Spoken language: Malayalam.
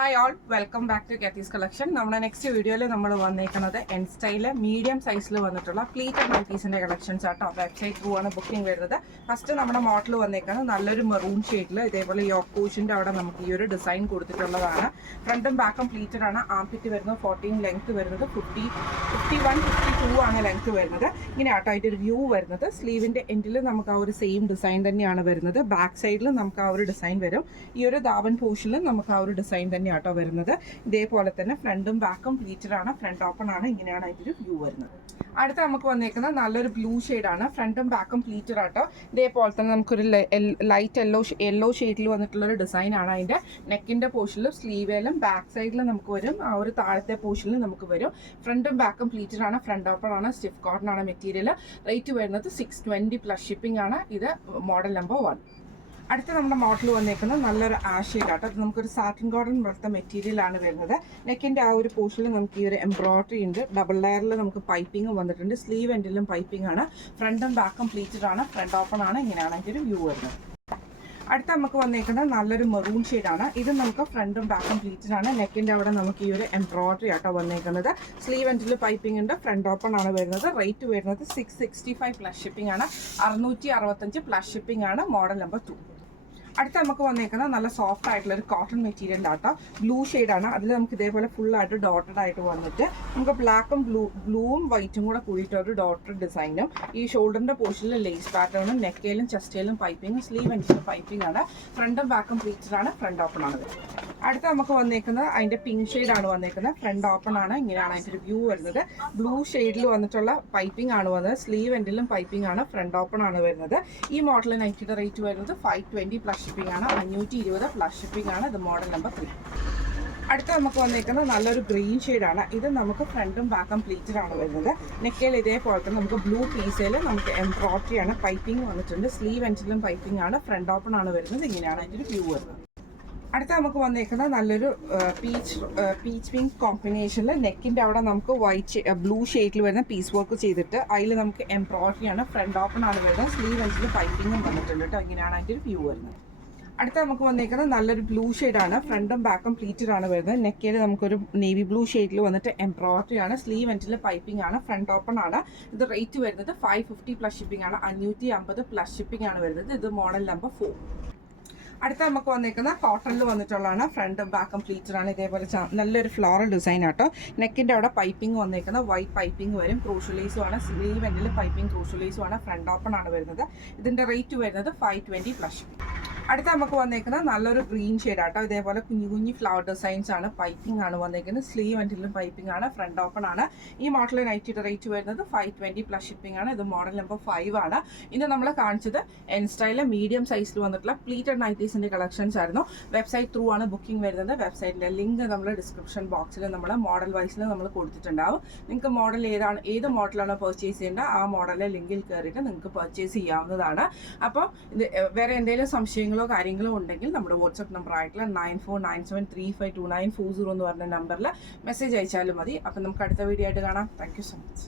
Hi all, welcome back to Kathy's collection. നമ്മുടെ നെക്സ്റ്റ് വീഡിയോയിൽ നമ്മൾ വന്നേക്കുന്നത് എൻ സ്റ്റൈല് മീഡിയം സൈസിൽ വന്നിട്ടുള്ള പ്ലീറ്റഡ് നൈറ്റീസിൻ്റെ കളക്ഷൻസ് ആട്ടോ. വെബ്സൈറ്റ് ത്രൂ ആണ് ബുക്കിംഗ് വരുന്നത്. ഫസ്റ്റ് നമ്മുടെ മോഡൽ വന്നേക്കുന്നത് നല്ലൊരു മെറൂൺ ഷെയ്ഡിൽ ഇതേപോലെ യോക്ക് പോഷിൻ്റെ അവിടെ നമുക്ക് ഈ ഒരു ഡിസൈൻ കൊടുത്തിട്ടുള്ളതാണ്. ഫ്രണ്ടും ബാക്കും പ്ലീറ്റഡ് ആണ്. ആംപിറ്റ് വരുന്നത് 14, ലെങ്ത് വരുന്നത് 51, 52 ആണ് ലെങ്ത് വരുന്നത്. ഇങ്ങനെ ആട്ടോ അതിൻ്റെ ഒരു വ്യൂ വരുന്നത്. സ്ലീവിൻ്റെ എൻഡിൽ നമുക്ക് ആ ഒരു സെയിം ഡിസൈൻ തന്നെയാണ് വരുന്നത്. ബാക്ക് സൈഡിൽ നമുക്ക് ആ ഒരു ഡിസൈൻ വരും. ഈ ഒരു ദാവൻ പോർഷനിൽ നമുക്ക് ആ ഒരു ഡിസൈൻ തന്നെയാട്ടോ വരുന്നത്. ഇതേപോലെ തന്നെ ഫ്രണ്ടും ബാക്കും പ്ലീറ്റഡ് ആണ്. ഫ്രണ്ട് ഓപ്പൺ ആണ്. ഇങ്ങനെയാണ് അതിൻ്റെ വ്യൂ വരുന്നത്. അടുത്ത നമുക്ക് വന്നേക്കുന്നത് നല്ലൊരു ബ്ലൂ ഷെയ്ഡാണ്. ഫ്രണ്ടും ബാക്കും പ്ലീറ്റഡ് ആട്ടോ. ഇതേപോലെ തന്നെ നമുക്കൊരു ലൈറ്റ് യെല്ലോ ഷെയ്ഡിൽ വന്നിട്ടുള്ളൊരു ഡിസൈൻ ആണ്. അതിൻ്റെ നെക്കിൻ്റെ പോർഷനിലും സ്ലീവേലും ബാക്ക് സൈഡിലും നമുക്ക് വരും. ആ ഒരു താഴത്തെ പോർഷനിൽ നമുക്ക് വരും. ഫ്രണ്ടും ബാക്കും പ്ലീറ്റഡ് ആണ്. ഫ്രണ്ട് ഓപ്പൺ ആണ്. സ്റ്റിഫ് കോട്ടൺ ആണ് മെറ്റീരിയൽ. റേറ്റ് വരുന്നത് 620 പ്ലസ് ഷിപ്പിംഗ് ആണ്. ഇത് മോഡൽ നമ്പർ 1. അടുത്ത നമ്മുടെ മോഡൽ വന്നേക്കുന്നത് നല്ലൊരു ആഷ് ഷെയ്ഡാട്ടോ. അത് നമുക്കൊരു സാറ്റിൻ കോട്ടൺ പോലത്തെ മെറ്റീരിയലാണ് വരുന്നത്. നെക്കിൻ്റെ ആ ഒരു പോർഷനിൽ നമുക്ക് ഈ ഒരു എംബ്രോയിഡറി ഉണ്ട്. ഡബിൾ ലെയറിൽ നമുക്ക് പൈപ്പിംഗ് വന്നിട്ടുണ്ട്. സ്ലീവ് എൻഡിലും പൈപ്പിംഗ് ആണ്. ഫ്രണ്ടും ബാക്കും പ്ലീറ്റഡ് ആണ്. ഫ്രണ്ട് ഓപ്പൺ ആണ്. ഇങ്ങനെയാണ് അതിൻ്റെ ഒരു വ്യൂ വരുന്നത്. അടുത്ത നമുക്ക് വന്നേക്കുന്നത് നല്ലൊരു മെറൂൺ ഷെയ്ഡാണ്. ഇത് നമുക്ക് ഫ്രണ്ടും ബാക്കും പ്ലീറ്റഡ് ആണ്. നെക്കിൻ്റെ അവിടെ നമുക്ക് ഈ ഒരു എംബ്രോയിഡറി ആട്ടോ വന്നേക്കുന്നത്. സ്ലീവ് എൻഡിൽ പൈപ്പിംഗ് ഉണ്ട്. ഫ്രണ്ട് ഓപ്പൺ ആണ് വരുന്നത്. റേറ്റ് വരുന്നത് 665 പ്ലസ് ഷിപ്പിംഗ് ആണ്. 665 പ്ലസ് ഷിപ്പിംഗ് ആണ്. Model number 2. അടുത്ത നമുക്ക് വന്നേക്കുന്നത് നല്ല സോഫ്റ്റ് ആയിട്ടുള്ള ഒരു കോട്ടൺ മെറ്റീരിയൽ ആട്ടോ. ബ്ലൂ ഷെയ്ഡാണ്. അതിൽ നമുക്ക് ഇതേപോലെ ഫുള്ളായിട്ട് ഡോട്ടഡ് ആയിട്ട് വന്നിട്ട് നമുക്ക് ബ്ലാക്കും ബ്ലൂവും വൈറ്റും കൂടെ കൂടിയിട്ട് ഒരു ഡോട്ടഡ് ഡിസൈനും ഈ ഷോൾഡറിൻ്റെ പോർഷനിൽ ലേസ് പാറ്റേണും നെക്കയിലും ചെസ്റ്റയിലും പൈപ്പിങ്ങും സ്ലീവ് എൻഡിലും പൈപ്പിംഗ് ആണ്. ഫ്രണ്ടും ബാക്കും പ്ലീറ്റഡ് ആണ്. ഫ്രണ്ട് ഓപ്പൺ ആണ്. അടുത്ത നമുക്ക് വന്നേക്കുന്നത് അതിൻ്റെ പിങ്ക് ഷെയ്ഡാണ് വന്നേക്കുന്നത്. ഫ്രണ്ട് ഓപ്പൺ ആണ്. ഇങ്ങനെയാണ് അതിൻ്റെ ഒരു വ്യൂ വരുന്നത്. ബ്ലൂ ഷെയ്ഡിൽ വന്നിട്ടുള്ള പൈപ്പിംഗ് ആണ് വന്നത്. സ്ലീവ് എൻഡിലും പൈപ്പിംഗ് ആണ്. ഫ്രണ്ട് ഓപ്പൺ ആണ് വരുന്നത്. ഈ മോഡൽ നൈറ്റിയുടെ റേറ്റ് വരുന്നത് 520 പ്ലസ് ഷിപ്പിംഗ് ആണ്. 520 പ്ലസ് ഷിപ്പിംഗ് ആണ്. ഇത് മോഡൽ നമ്പർ 3. അടുത്ത നമുക്ക് വന്നേക്കുന്നത് നല്ലൊരു ഗ്രീൻ ഷെയ്ഡാണ്. ഇത് നമുക്ക് ഫ്രണ്ടും ബാക്കും പ്ലീറ്റഡ് ആണ് വരുന്നത്. നെക്കയിൽ ഇതേപോലെ തന്നെ നമുക്ക് ബ്ലൂ പീസയിൽ നമുക്ക് എംബ്രോയിഡറി ആണ്. പൈപ്പിംഗ് വന്നിട്ടുണ്ട്. സ്ലീവ് എൻഡിലും പൈപ്പിംഗ് ആണ്. ഫ്രണ്ട് ഓപ്പൺ ആണ് വരുന്നത്. ഇങ്ങനെയാണ് അതിൻ്റെ ഒരു വ്യൂ വരുന്നത്. അടുത്ത നമുക്ക് വന്നേക്കുന്നത് നല്ലൊരു പീച്ച് പിങ്ക് കോമ്പിനേഷനിൽ നെക്കിൻ്റെ അവിടെ നമുക്ക് ബ്ലൂ ഷെയ്ഡിൽ വരുന്ന പീസ് വർക്ക് ചെയ്തിട്ട് അതിൽ നമുക്ക് എംബ്രോയിഡറി ആണ്. ഫ്രണ്ട് ഓപ്പൺ ആണ് വരുന്നത്. സ്ലീവ് എൻഡിൽ പൈപ്പിങ്ങും വന്നിട്ടുണ്ട് കേട്ടോ. ഇങ്ങനെയാണ് അതിൻ്റെ ഒരു വ്യൂ വരുന്നത്. അടുത്ത നമുക്ക് വന്നേക്കുന്നത് നല്ലൊരു ബ്ലൂ ഷെയ്ഡാണ്. ഫ്രണ്ടും ബാക്കും പ്ലീറ്റഡ് ആണ് വരുന്നത്. നെക്കയിൽ നമുക്കൊരു നേവി ബ്ലൂ ഷെയ്ഡിൽ വന്നിട്ട് എംബ്രോയിഡറി ആണ്. സ്ലീവ് എൻഡിൽ പൈപ്പിംഗ് ആണ്. ഫ്രണ്ട് ഓപ്പൺ ആണ്. ഇത് റേറ്റ് വരുന്നത് 550 പ്ലസ് ഷിപ്പിംഗ് ആണ്. 550 പ്ലസ് ഷിപ്പിംഗ് ആണ് വരുന്നത്. ഇത് മോഡൽ നമ്പർ 4. അടുത്ത നമുക്ക് വന്നേക്കുന്ന കോട്ടണിൽ വന്നിട്ടുള്ളതാണ്. ഫ്രണ്ടും ബാക്കും പ്ലീറ്റഡ് ആണ്. ഇതേപോലെ നല്ലൊരു ഫ്ലോറൽ ഡിസൈൻ ആട്ടോ. നെക്കിൻ്റെ അവിടെ പൈപ്പിംഗ് വന്നേക്കുന്ന വൈറ്റ് പൈപ്പിംഗ് വരും. ക്രൂഷ്യലൈസും ആണ്. സ്ലീവ് എൻഡിൽ പൈപ്പിംഗ് ക്രൂഷ്യലൈസും ആണ്. ഫ്രണ്ട് ഓപ്പൺ ആണ് വരുന്നത്. ഇതിൻ്റെ റേറ്റ് വരുന്നത് 520 പ്ലസ്. അടുത്ത നമുക്ക് വന്നേക്കുന്നത് നല്ലൊരു ഗ്രീൻ ഷെയ്ഡ് ആട്ടോ. ഇതേപോലെ കുഞ്ഞു കുഞ്ഞു ഫ്ലവർ ഡിസൈൻസ് ആണ്. പൈപ്പിംഗ് ആണ് വന്നേക്കുന്നത്. സ്ലീവ് എൻഡിലും പൈപ്പിംഗ് ആണ്. ഫ്രണ്ട് ഓപ്പൺ ആണ്. ഈ മോഡൽ നൈറ്റിയുടെ റേറ്റ് വരുന്നത് 520 പ്ലസ് ഷിപ്പിംഗ് ആണ്. ഇത് മോഡൽ നമ്പർ 5 ആണ്. ഇന്ന് നമ്മൾ കാണിച്ചത് എൻ സ്റ്റൈലിൽ മീഡിയം സൈസിൽ വന്നിട്ടുള്ള പ്ലീറ്റഡ് നൈറ്റീസിൻ്റെ കളക്ഷൻസ് ആയിരുന്നു. വെബ്സൈറ്റ് ത്രൂ ആണ് ബുക്കിംഗ് വരുന്നത്. വെബ്സൈറ്റിൻ്റെ ലിങ്ക് നമ്മൾ ഡിസ്ക്രിപ്ഷൻ ബോക്സിൽ നമ്മൾ മോഡൽ വൈസിൽ നമ്മൾ കൊടുത്തിട്ടുണ്ടാവും. നിങ്ങൾക്ക് മോഡൽ ഏത് മോഡലാണോ പർച്ചേസ് ചെയ്യേണ്ടത് ആ മോഡലിലെ ലിങ്കിൽ കയറിയിട്ട് നിങ്ങൾക്ക് പർച്ചേസ് ചെയ്യാവുന്നതാണ്. അപ്പോൾ ഇത് വേറെ എന്തെങ്കിലും സംശയങ്ങളോ കാര്യങ്ങളോ ഉണ്ടെങ്കിൽ നമ്മുടെ വാട്സ്ആപ്പ് നമ്പർ ആയിട്ടുള്ള 9497352940 എന്ന് പറഞ്ഞ നമ്പറിൽ മെസ്സേജ് അയച്ചാലും മതി. അപ്പം നമുക്ക് അടുത്ത വീഡിയോ ആയിട്ട് കാണാം. Thank you so much.